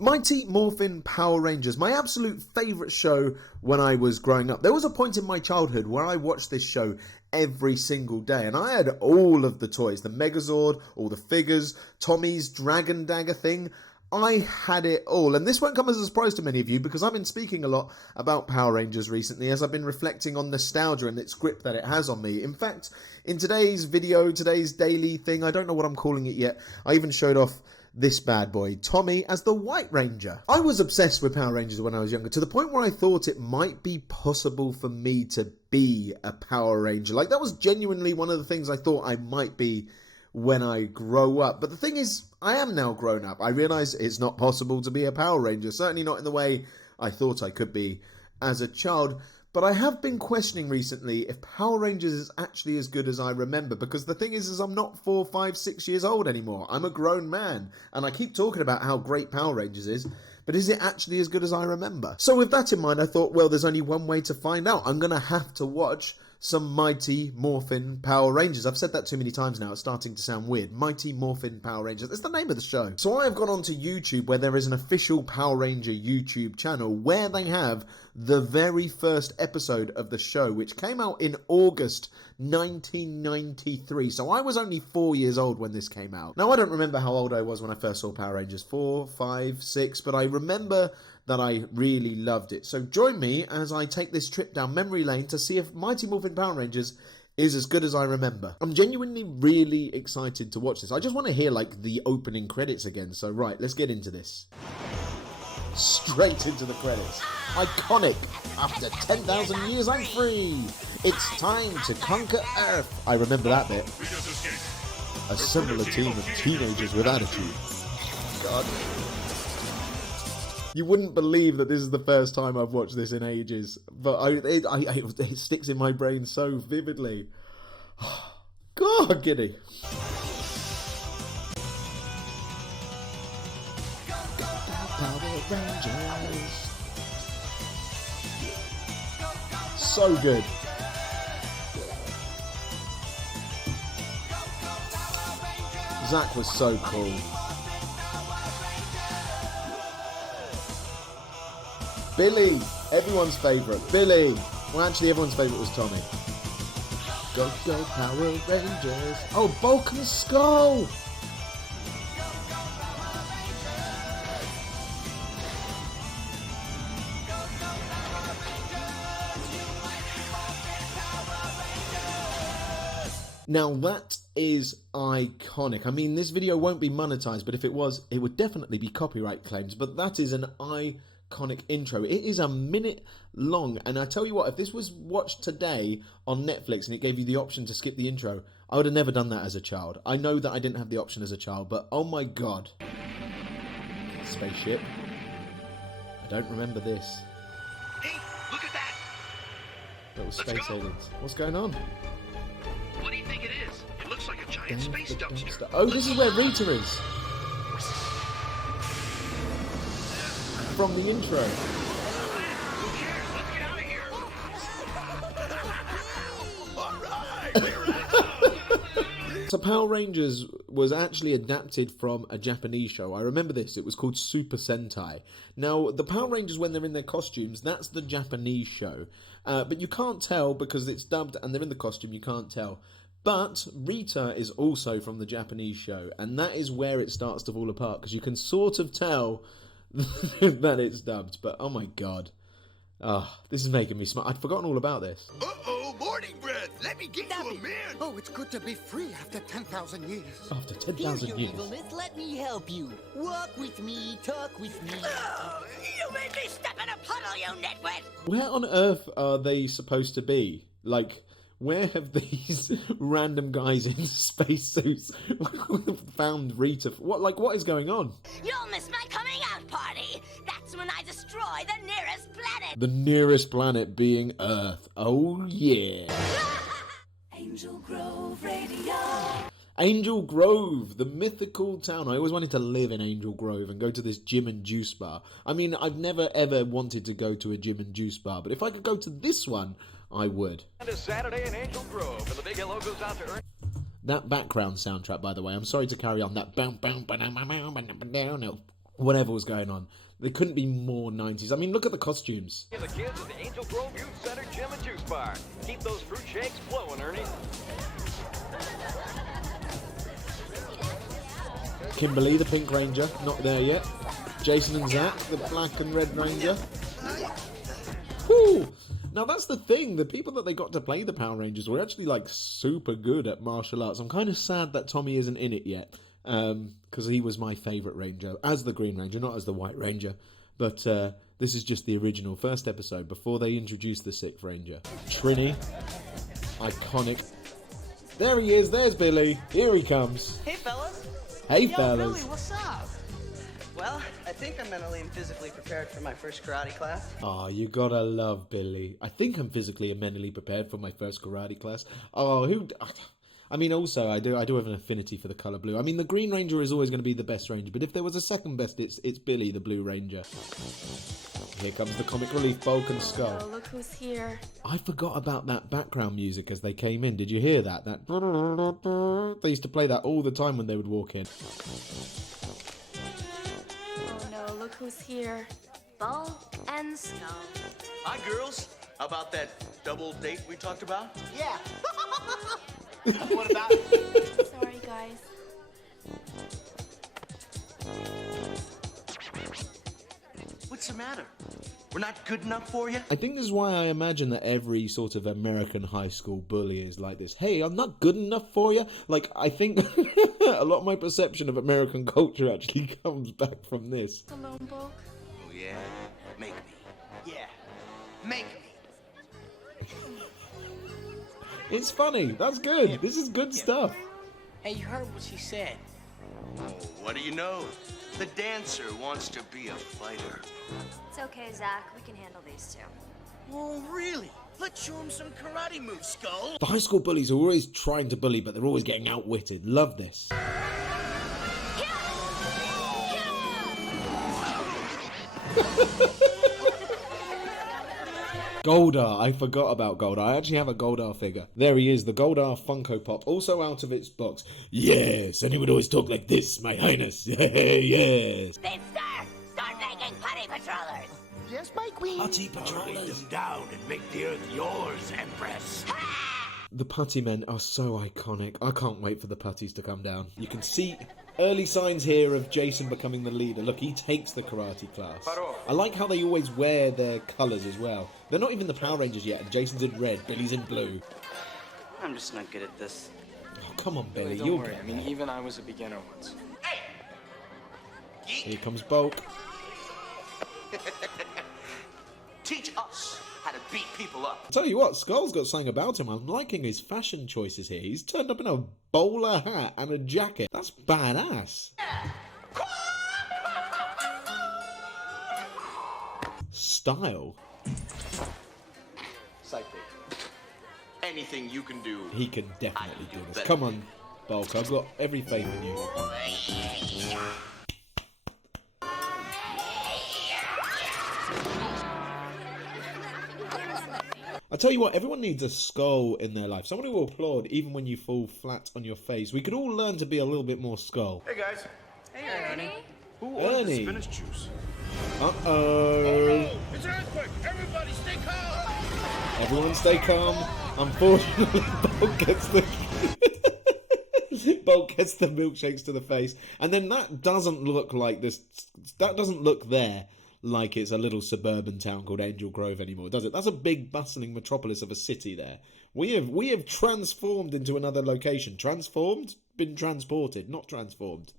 Mighty Morphin Power Rangers, my absolute favourite show when I was growing up. There was a point in my childhood where I watched this show every single day, and I had all of the toys, the Megazord, all the figures, Tommy's Dragon Dagger thing. I had it all, and this won't come as a surprise to many of you because I've been speaking a lot about Power Rangers recently as I've been reflecting on nostalgia and its grip that it has on me. In fact, in today's video, today's daily thing, I don't know what I'm calling it yet, I even showed off this bad boy, Tommy, as the White Ranger. I was obsessed with Power Rangers when I was younger, to the point where I thought it might be possible for me to be a Power Ranger. Like, that was genuinely one of the things I thought I might be when I grow up. But the thing is, I am now grown up. I realise it's not possible to be a Power Ranger, certainly not in the way I thought I could be as a child. But I have been questioning recently if Power Rangers is actually as good as I remember, because the thing is I'm not 4, 5, 6 years old anymore. I'm a grown man, and I keep talking about how great Power Rangers is, but is it actually as good as I remember? So with that in mind, I thought, well, there's only one way to find out. I'm going to have to watch some Mighty Morphin Power Rangers. I've said that too many times now, it's starting to sound weird. Mighty Morphin Power Rangers, that's the name of the show. So I have gone onto YouTube, where there is an official Power Ranger YouTube channel, where they have the very first episode of the show, which came out in August 1993. So I was only 4 years old when this came out. Now, I don't remember how old I was when I first saw Power Rangers, 4, 5, 6, but I remember that I really loved it. So join me as I take this trip down memory lane to see if Mighty Morphin Power Rangers is as good as I remember. I'm genuinely really excited to watch this. I just want to hear like the opening credits again. So right, let's get into this. Straight into the credits. Iconic. After 10,000 years, I'm free. It's time to conquer Earth. I remember that bit. Assemble a team of teenagers with attitude. God. You wouldn't believe that this is the first time I've watched this in ages, but it sticks in my brain so vividly. God, giddy. Power Rangers. So good. Zach was so cool. Billy, everyone's favourite. Billy. Well, actually, everyone's favourite was Tommy. Go, go, Power Rangers. Oh, Bulk and Skull. Now that is iconic. I mean, this video won't be monetized, but if it was, it would definitely be copyright claims. But that is an iconic intro. It is a minute long, and I tell you what, if this was watched today on Netflix and it gave you the option to skip the intro, I would have never done that as a child. I know that I didn't have the option as a child, but oh my god. Spaceship. I don't remember this. Hey, look at that! Little space aliens. What's going on? What do you think it is? It looks like a giant space dumpster. Oh, this is where Rita is. From the intro. Who cares? Let's get out of here! Alright, we're out! So Power Rangers was actually adapted from a Japanese show. I remember this. It was called Super Sentai. Now, the Power Rangers, when they're in their costumes, that's the Japanese show. But you can't tell because it's dubbed and they're in the costume, you can't tell. But Rita is also from the Japanese show, and that is where it starts to fall apart, because you can sort of tell that it's dubbed. But oh my god. This is making me smile. I'd forgotten all about this. Uh-oh, morning breath! Let me get you a man! Oh, it's good to be free after 10,000 years. After 10,000 years. Evilness, let me help you. Walk with me, talk with me. Oh, you made me step in a puddle, you nitwit! Where on earth are they supposed to be? Like, where have these random guys in spacesuits found Rita? What is going on? You'll miss my coming out party. That's when I destroy the nearest planet. The nearest planet being Earth. Oh yeah. Angel Grove Radio. Angel Grove, the mythical town. I always wanted to live in Angel Grove and go to this gym and juice bar. I mean, I've never ever wanted to go to a gym and juice bar, but if I could go to this one, I would. And a Saturday in Angel Grove, and the big hello goes out to Ernie. That background soundtrack, by the way, I'm sorry to carry on. That bow bow ba-dum, ba-dum, ba-dum, ba-dum, whatever was going on. There couldn't be more 90s. I mean, look at the costumes. The kids at the Angel Grove Youth Center Gym and Juice Bar. Keep those fruit shakes flowing, Ernie. Kimberly, the Pink Ranger, not there yet. Jason and Zach, the Black and Red Ranger. Whew. Now that's the thing, the people that they got to play the Power Rangers were actually like super good at martial arts. I'm kind of sad that Tommy isn't in it yet, because he was my favourite Ranger, as the Green Ranger, not as the White Ranger. But this is just the original first episode before they introduced the 6th Ranger. Trini, iconic. There he is, there's Billy, here he comes. Hey, fellas. Hey, Yo, fellas. Billy, what's up? Well, I think I'm mentally and physically prepared for my first karate class. Oh, you gotta love Billy. I think I'm physically and mentally prepared for my first karate class. Oh, I mean, also, I do have an affinity for the colour blue. I mean, the Green Ranger is always going to be the best Ranger, but if there was a second best, it's Billy, the Blue Ranger. Here comes the comic relief, Bulk and Skull. Oh, look who's here. I forgot about that background music as they came in. Did you hear that? They used to play that all the time when they would walk in. Oh no, look who's here. Bulk and Skull. Hi, girls. How about that double date we talked about? Yeah. What about it? Sorry, guys. What's the matter? We're not good enough for you? I think this is why I imagine that every sort of American high school bully is like this. Hey, I'm not good enough for you. Like, I think a lot of my perception of American culture actually comes back from this. Alone, Bulk. Oh, yeah? Make me. Yeah. Make me. It's funny. That's good. This is good stuff. Hey, you heard what she said. Oh, what do you know? The dancer wants to be a fighter. It's okay, Zach. We can handle these two. Oh, really? Let's show him some karate moves, Skull. The high school bullies are always trying to bully, but they're always getting outwitted. Love this. Goldar, I forgot about Goldar. I actually have a Goldar figure. There he is, the Goldar Funko Pop, also out of its box. Yes, and he would always talk like this, my highness. Yes. Speedster, start making putty patrollers. Yes, my queen. Putty patrollers. down and make the earth yours, Empress. The putty men are so iconic. I can't wait for the putties to come down. You can see early signs here of Jason becoming the leader. Look, he takes the karate class. I like how they always wear their colours as well. They're not even the Power Rangers yet, and Jason's in red, Billy's in blue. I'm just not good at this. Oh, come on, Billy, Don't you'll worry. get I mean, there. even I was a beginner once. Here comes Bulk. Teach us how to beat people up. I'll tell you what, Skull's got something about him. I'm liking his fashion choices here. He's turned up in a bowler hat and a jacket. That's badass. Style. Psychic. Anything you can do. He can definitely do this. Come on, Bulk. I've got every faith in you. I tell you what, everyone needs a Skull in their life. Someone who will applaud even when you fall flat on your face. We could all learn to be a little bit more Skull. Hey, guys. Hey, Ernie. Who ordered the Ernie. spinach juice? Uh-oh. It's an earthquake! Everybody stay calm! Everyone stay calm. Unfortunately, Bulk gets the... Bulk gets the milkshakes to the face. And then that doesn't look like this... That doesn't look there like it's a little suburban town called Angel Grove anymore, does it? That's a big bustling metropolis of a city there. We have transformed into another location. Transformed? Been transported, not transformed.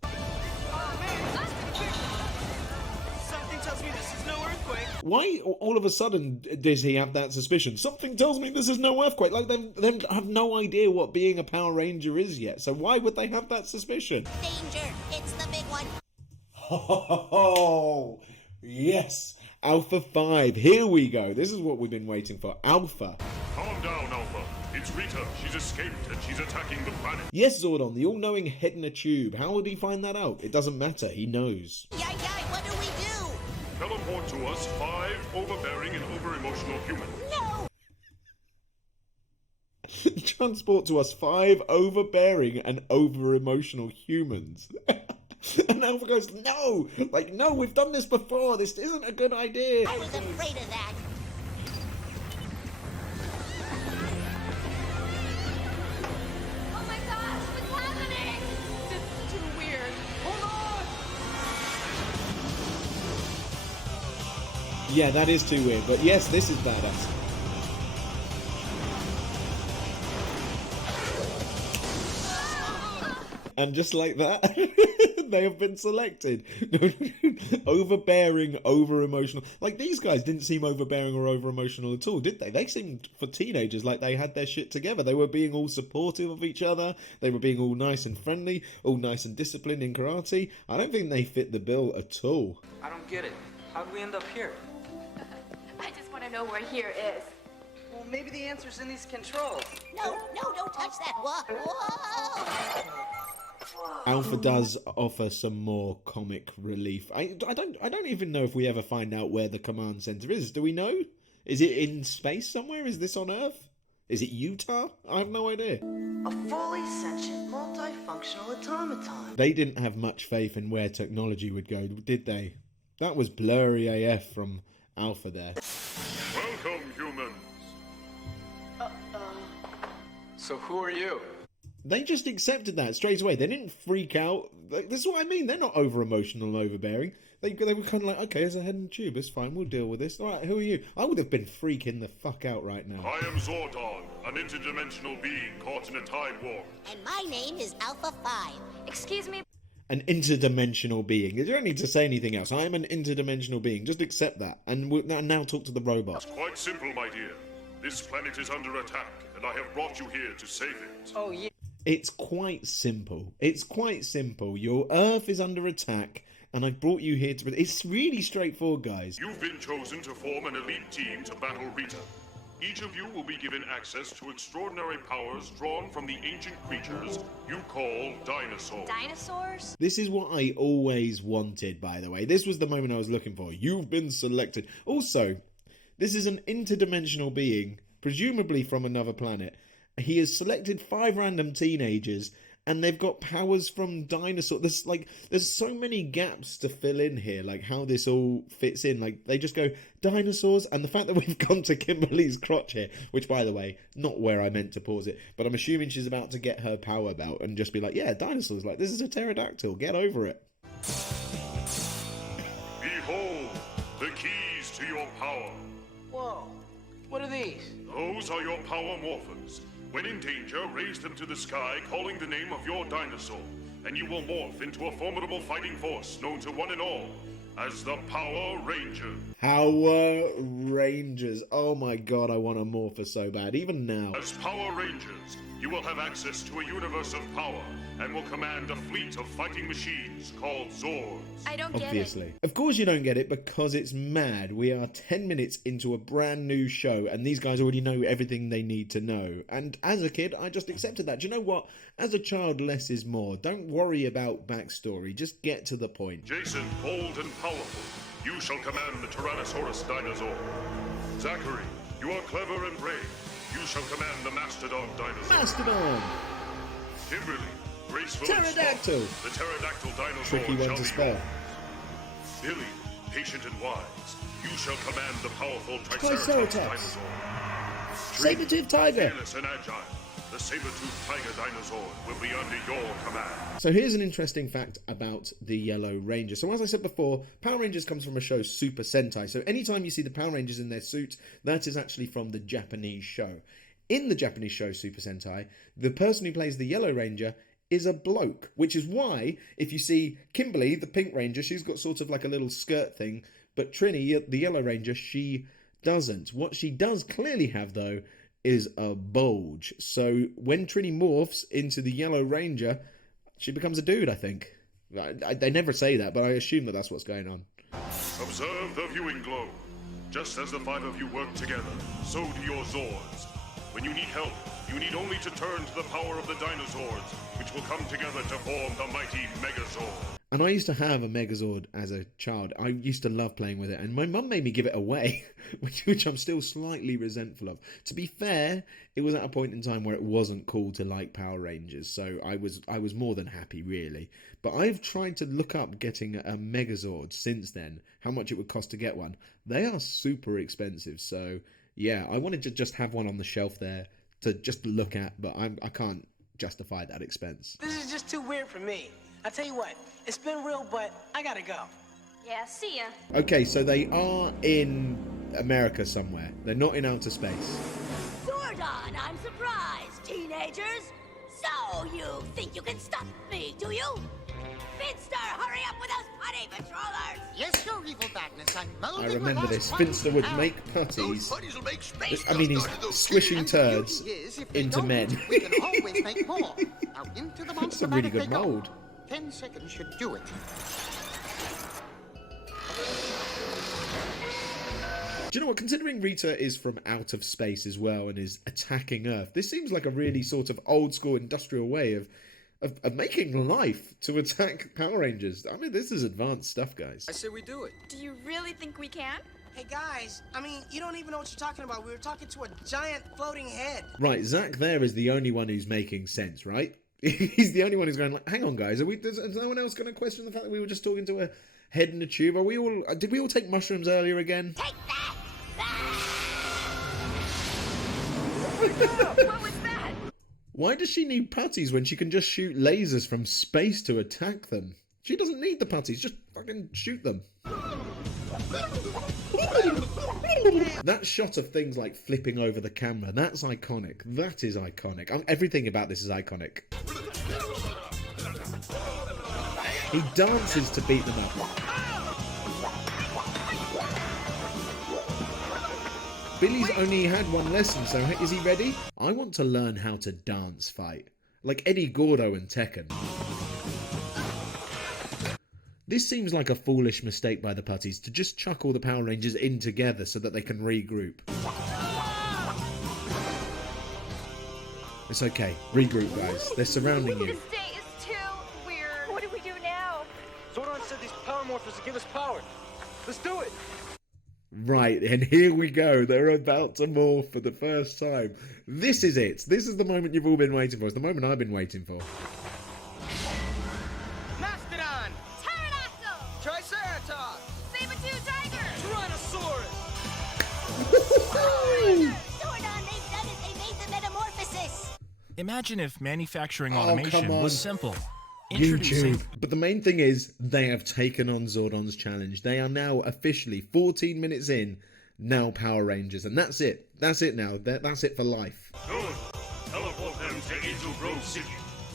Something tells me this is no earthquake. Why all of a sudden does he have that suspicion? Something tells me this is no earthquake. Like, they have no idea what being a Power Ranger is yet. So why would they have that suspicion? Danger, it's the big one. Oh, yes. Alpha 5. Here we go. This is what we've been waiting for. Alpha. Calm down, Alpha. It's Rita. She's escaped and she's attacking the planet. Yes, Zordon, the all-knowing head in a tube. How would he find that out? It doesn't matter. He knows. Yay, what do we do? Teleport to us 5 overbearing and over-emotional humans. No! Transport to us 5 overbearing and over-emotional humans. And Alpha goes, no! Like, no, we've done this before. This isn't a good idea. I was afraid of that. Oh my gosh, what's happening? This is too weird. Hold on! Yeah, that is too weird. But yes, this is badass. And just like that, they have been selected. Overbearing, over-emotional. Like, these guys didn't seem overbearing or over-emotional at all, did they? They seemed, for teenagers, like they had their shit together. They were being all supportive of each other. They were being all nice and friendly, all nice and disciplined in karate. I don't think they fit the bill at all. I don't get it. How'd we end up here? I just want to know where here is. Well, maybe the answer's in these controls. No, don't touch that. Whoa! Alpha does offer some more comic relief. I don't even know if we ever find out where the command center is. Do we know? Is it in space somewhere? Is this on Earth? Is it Utah? I have no idea. A fully sentient, multifunctional automaton. They didn't have much faith in where technology would go, did they? That was blurry AF from Alpha there. Welcome, humans. So who are you? They just accepted that straight away. They didn't freak out. This is what I mean. They're not over-emotional and overbearing. They were kind of like, okay, there's a head and tube. It's fine. We'll deal with this. All right, who are you? I would have been freaking the fuck out right now. I am Zordon, an interdimensional being caught in a time warp. And my name is Alpha 5. Excuse me. An interdimensional being. You don't need to say anything else. I am an interdimensional being. Just accept that. And we'll now talk to the robot. It's quite simple, my dear. This planet is under attack, and I have brought you here to save it. Oh, yeah. It's quite simple. It's quite simple. Your Earth is under attack, and I brought you here to... It's really straightforward, guys. You've been chosen to form an elite team to battle Rita. Each of you will be given access to extraordinary powers drawn from the ancient creatures you call dinosaurs. Dinosaurs? This is what I always wanted, by the way. This was the moment I was looking for. You've been selected. Also, this is an interdimensional being, presumably from another planet. He has selected 5 random teenagers, and they've got powers from dinosaurs. There's so many gaps to fill in here, like how this all fits in. Like, they just go, dinosaurs, and the fact that we've gone to Kimberly's crotch here, which, by the way, not where I meant to pause it, but I'm assuming she's about to get her power belt and just be like, yeah, dinosaurs, like, this is a pterodactyl, get over it. Behold, the keys to your power. Whoa. What are these? Those are your power morphins. When in danger, raise them to the sky, calling the name of your dinosaur, and you will morph into a formidable fighting force known to one and all as the Power Rangers. Power Rangers. Oh my god, I want a morpher so bad, even now. As Power Rangers, you will have access to a universe of power and will command a fleet of fighting machines called Zords. I don't get it. Obviously. Of course you don't get it, because it's mad. We are 10 minutes into a brand new show, and these guys already know everything they need to know. And as a kid, I just accepted that. Do you know what? As a child, less is more. Don't worry about backstory. Just get to the point. Jason, bold and powerful, you shall command the Tyrannosaurus dinosaur. Zachary, you are clever and brave. You shall command the Mastodon dinosaur. Mastodon! Kimberly, graceful Pterodactyl! and smart. The pterodactyl dinosaur Tricky one shall to be spell. yours. Billy, patient and wise, you shall command the powerful Triceratops Triceratops. dinosaur. Saber-toothed tiger! Fearless and agile, the saber-toothed tiger dinosaur will be under your command. So here's an interesting fact about the Yellow Ranger. So as I said before, Power Rangers comes from a show, Super Sentai. So anytime you see the Power Rangers in their suits, that is actually from the Japanese show. In the Japanese show, Super Sentai, the person who plays the Yellow Ranger is a bloke, which is why, if you see Kimberly, the Pink Ranger, she's got sort of like a little skirt thing, but Trini, the Yellow Ranger, she doesn't. What she does clearly have, though, is a bulge. So when Trini morphs into the Yellow Ranger, she becomes a dude, I think. They never say that, but I assume that that's what's going on. Observe the viewing globe. Just as the 5 of you work together, so do your Zords. When you need help, you need only to turn to the power of the dinosaurs, which will come together to form the mighty Megazord. And I used to have a Megazord as a child. I used to love playing with it, and my mum made me give it away, which I'm still slightly resentful of. To be fair, it was at a point in time where it wasn't cool to like Power Rangers, so I was more than happy, really. But I've tried to look up getting a Megazord since then, how much it would cost to get one. They are super expensive, so yeah, I wanted to just have one on the shelf there to just look at, but I can't justify that expense. This is just too weird for me. I tell you what, it's been real, but I gotta go. Yeah, see ya. Okay, so they are in America somewhere. They're not in outer space. Zordon, I'm surprised, teenagers. So you think you can stop me, do you? Finster, hurry up with those putty patrollers! Yes, your evil badness. I'm I molding remember with this. us Finster would now. make putties. Putties will make space. I mean, he's swishing And the turds beauty is, if they into don't, men. we can always make more. Now into the monster Some really vat if good they go. mould. 10 seconds should do it. Do you know what? Considering Rita is from out of space as well and is attacking Earth, this seems like a really sort of old school industrial way of making life to attack Power Rangers. I mean, this is advanced stuff, guys. I say we do it. Do you really think we can? Hey guys, I mean, you don't even know what you're talking about. We were talking to a giant floating head. Right, Zach there is the only one who's making sense, right? He's the only one who's going like, hang on, guys, is no one else going to question the fact that we were just talking to a head in a tube? Did we all take mushrooms earlier again? Take that! What was that? Why does she need putties when she can just shoot lasers from space to attack them? She doesn't need the putties, just fucking shoot them. That shot of things like flipping over the camera, that's iconic. That is iconic. Everything about this is iconic. He dances to beat them up. Billy's only had one lesson, so is he ready? I want to learn how to dance fight. Like Eddie Gordo and Tekken. This seems like a foolish mistake by the putties to just chuck all the Power Rangers in together so that they can regroup. It's okay. Regroup, guys. They're surrounding you. This day is too weird. What do we do now? Zordon said these power morphers will give us power. Let's do it. Right, and here we go. They're about to morph for the first time. This is it. This is the moment you've all been waiting for. It's the moment I've been waiting for. Mastodon! Pterodactyl! Triceratops! Saber-tooth tiger! Tyrannosaurus! Zordon, they've done it! They made the metamorphosis! Imagine if manufacturing Oh, automation come on. was simple. Introducing YouTube. But the main thing is, they have taken on Zordon's challenge. They are now officially 14 minutes in, now Power Rangers. And that's it. That's it now. That's it for life. Good. Teleport them to Angel Grove City.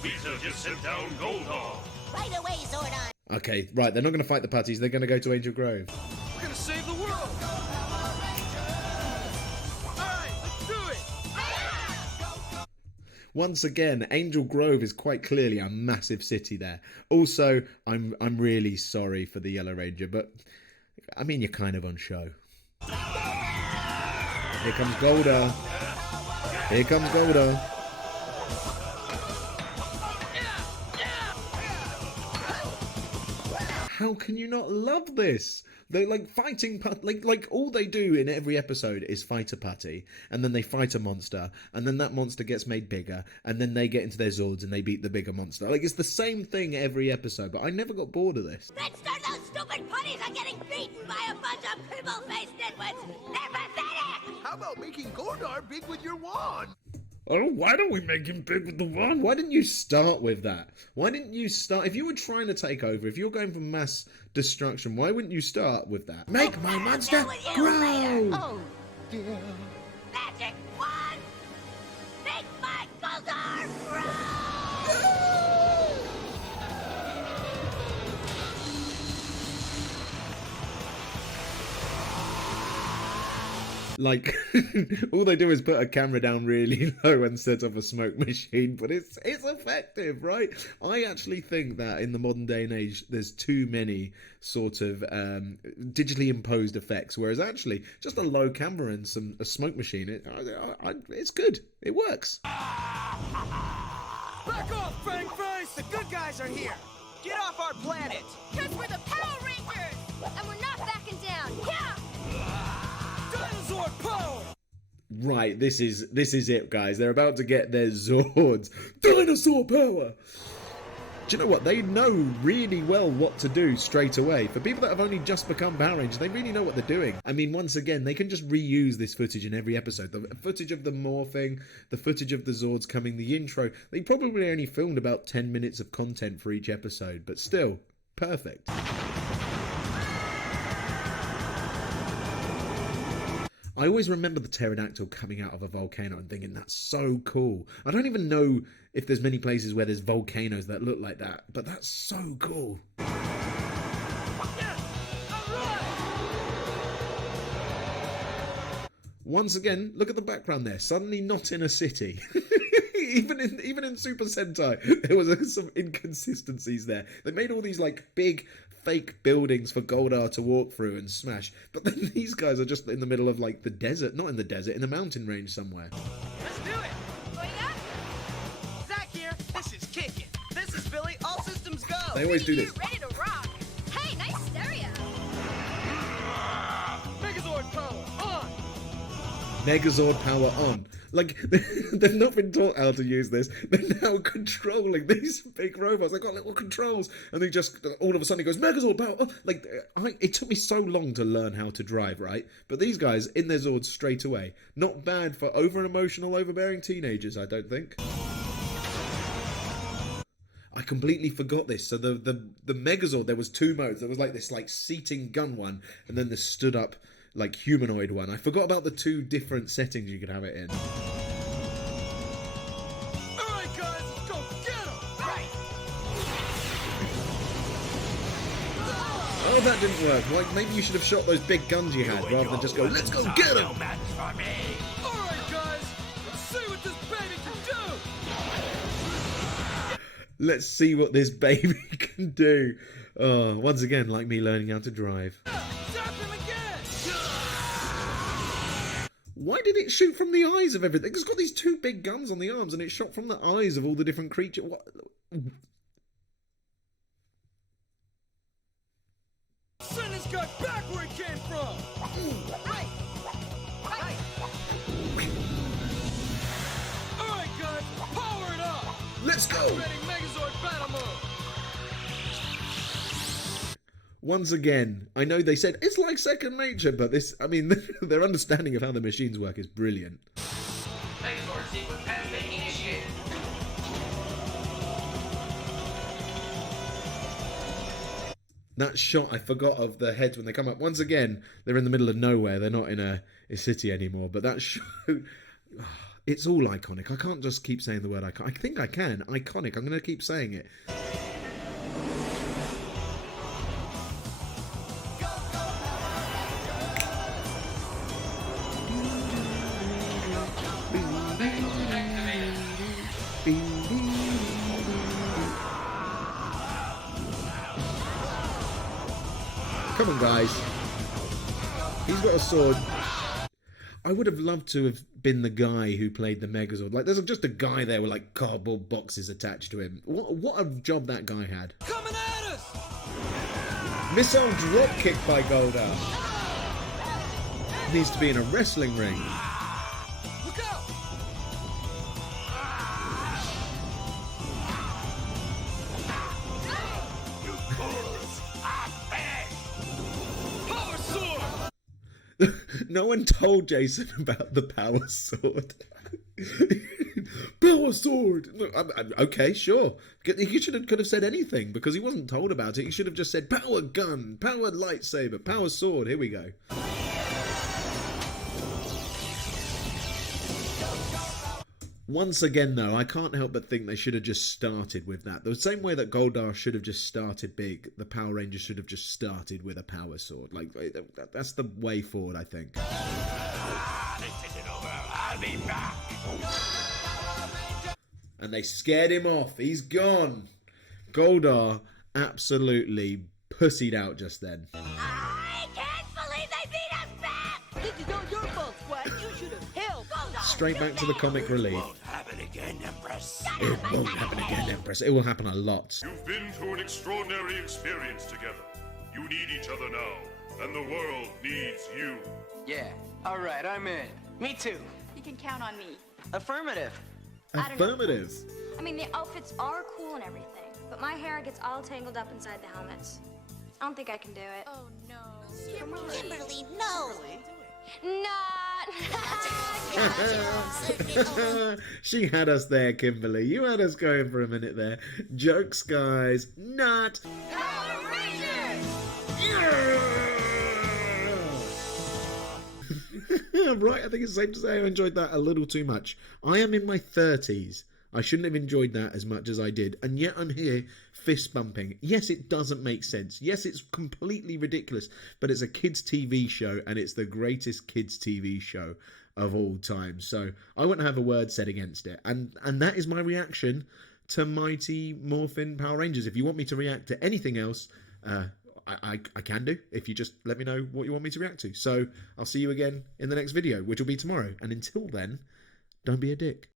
Rita just sent down Goldar. Right away, Zordon! Okay, right. They're not going to fight the putties. They're going to go to Angel Grove. We're gonna save the world. All right, let's do it. Once again, Angel Grove is quite clearly a massive city there. Also, I'm really sorry for the Yellow Ranger, but I mean, you're kind of on show. Here comes Goldar. Here comes Goldar. How can you not love this? They're like fighting, like all they do in every episode is fight a putty, and then they fight a monster, and then that monster gets made bigger, and then they get into their Zords and they beat the bigger monster. Like, it's the same thing every episode, but I never got bored of this. Finster, those stupid putties are getting beaten by a bunch of pimple-faced nitwits! They're pathetic! How about making Goldar big with your wand? Oh, why don't we make him big with the wand? Why didn't you start with that? Why didn't you start... If you were trying to take over, if you're going for mass destruction, why wouldn't you start with that? Make my monster grow! Oh, dear. Magic wand! Make my Goldar grow! Like, all they do is put a camera down really low and set up a smoke machine, but it's effective, right? I actually think that in the modern day and age, there's too many sort of digitally imposed effects, whereas actually, just a low camera and a smoke machine, it's good. It works. Back off, Fang Face! The good guys are here! Get off our planet! Because we're the Power Rangers! And we're not backing down! Yeah! Dinosaur power! Right, this is it, guys. They're about to get their Zords. Dinosaur power! Do you know what? They know really well what to do straight away. For people that have only just become Power Rangers, they really know what they're doing. I mean, once again, they can just reuse this footage in every episode. The footage of the morphing, the footage of the Zords coming, the intro. They probably only filmed about 10 minutes of content for each episode, but still, perfect. I always remember the pterodactyl coming out of a volcano and thinking, that's so cool. I don't even know if there's many places where there's volcanoes that look like that, but that's so cool. Once again, look at the background there. Suddenly not in a city. Even in Super Sentai, there was some inconsistencies there. They made all these like big fake buildings for Goldar to walk through and smash, but then these guys are just in the middle of like the desert, not in the desert, in a mountain range somewhere. Let's do it! Oh, yeah? Zach here. This is kicking. This is Billy. All systems go. They always do this. Ready to rock. Hey, nice stereo. Megazord power on. Megazord power on. Like, they've not been taught how to use this. They're now controlling these big robots. They've got little controls. And they just, all of a sudden, it goes, Megazord power on. Like, it took me so long to learn how to drive, right? But these guys, in their Zords straight away. Not bad for over-emotional, overbearing teenagers, I don't think. I completely forgot this. So the Megazord, there was two modes. There was like this like seating gun one, and then the stood up like humanoid one. I forgot about the two different settings you could have it in. Alright guys, let's go get him! Right! Oh, that didn't work. Like, maybe you should have shot those big guns you had rather than just go, let's go get him! Alright guys, let's see what this baby can do! Let's see what this baby can do. Oh, once again, like me learning how to drive. Why did it shoot from the eyes of everything? It's got these two big guns on the arms and it shot from the eyes of all the different creatures. What? Send this guy back where he came from! Right! Right! Alright guys, power it up! Let's go! Activating Megazord battle mode! Once again, I know they said it's like second nature, but this, I mean, their understanding of how the machines work is brilliant. That shot, I forgot of the heads when they come up. Once again, they're in the middle of nowhere. They're not in a city anymore. But that show, it's all iconic. I can't just keep saying the word iconic. I think I can. Iconic. I'm going to keep saying it. Come on, guys. He's got a sword. I would have loved to have been the guy who played the Megazord. Like, there's just a guy there with, like, cardboard boxes attached to him. What a job that guy had. Coming at us! Missile drop kick by Goldar. Needs to be in a wrestling ring. Look out! Power sword! No one told Jason about the power sword. Power sword! Look, okay, sure. He could have said anything because he wasn't told about it. He should have just said power gun, power lightsaber, power sword. Here we go. Once again, though, I can't help but think they should have just started with that. The same way that Goldar should have just started big, the Power Rangers should have just started with a power sword. Like, that's the way forward, I think. This isn't over. I'll be back. And they scared him off. He's gone. Goldar absolutely pussied out just then. I can't believe they beat us back! This is all your fault, Squad. You should have helped. Straight back to the comic relief. Won't happen again, Empress. It won't happen again, Empress. It will happen a lot. You've been through an extraordinary experience together. You need each other now, and the world needs you. Yeah. All right, I'm in. Me too. You can count on me. Affirmative. I don't know. Affirmative. I mean, the outfits are cool and everything, but my hair gets all tangled up inside the helmets. I don't think I can do it. Oh no. Kimberly, no! Not. She had us there, Kimberly. You had us going for a minute there. Jokes, guys. Not. Power Rangers! Right, I think it's safe to say I enjoyed that a little too much. I am in my 30s. I shouldn't have enjoyed that as much as I did, and yet I'm here fist bumping. Yes, it doesn't make sense. Yes, it's completely ridiculous, but it's a kids' TV show, and it's the greatest kids' TV show of all time. So I wouldn't have a word said against it, and that is my reaction to Mighty Morphin Power Rangers. If you want me to react to anything else, I can do, if you just let me know what you want me to react to. So I'll see you again in the next video, which will be tomorrow. And until then, don't be a dick.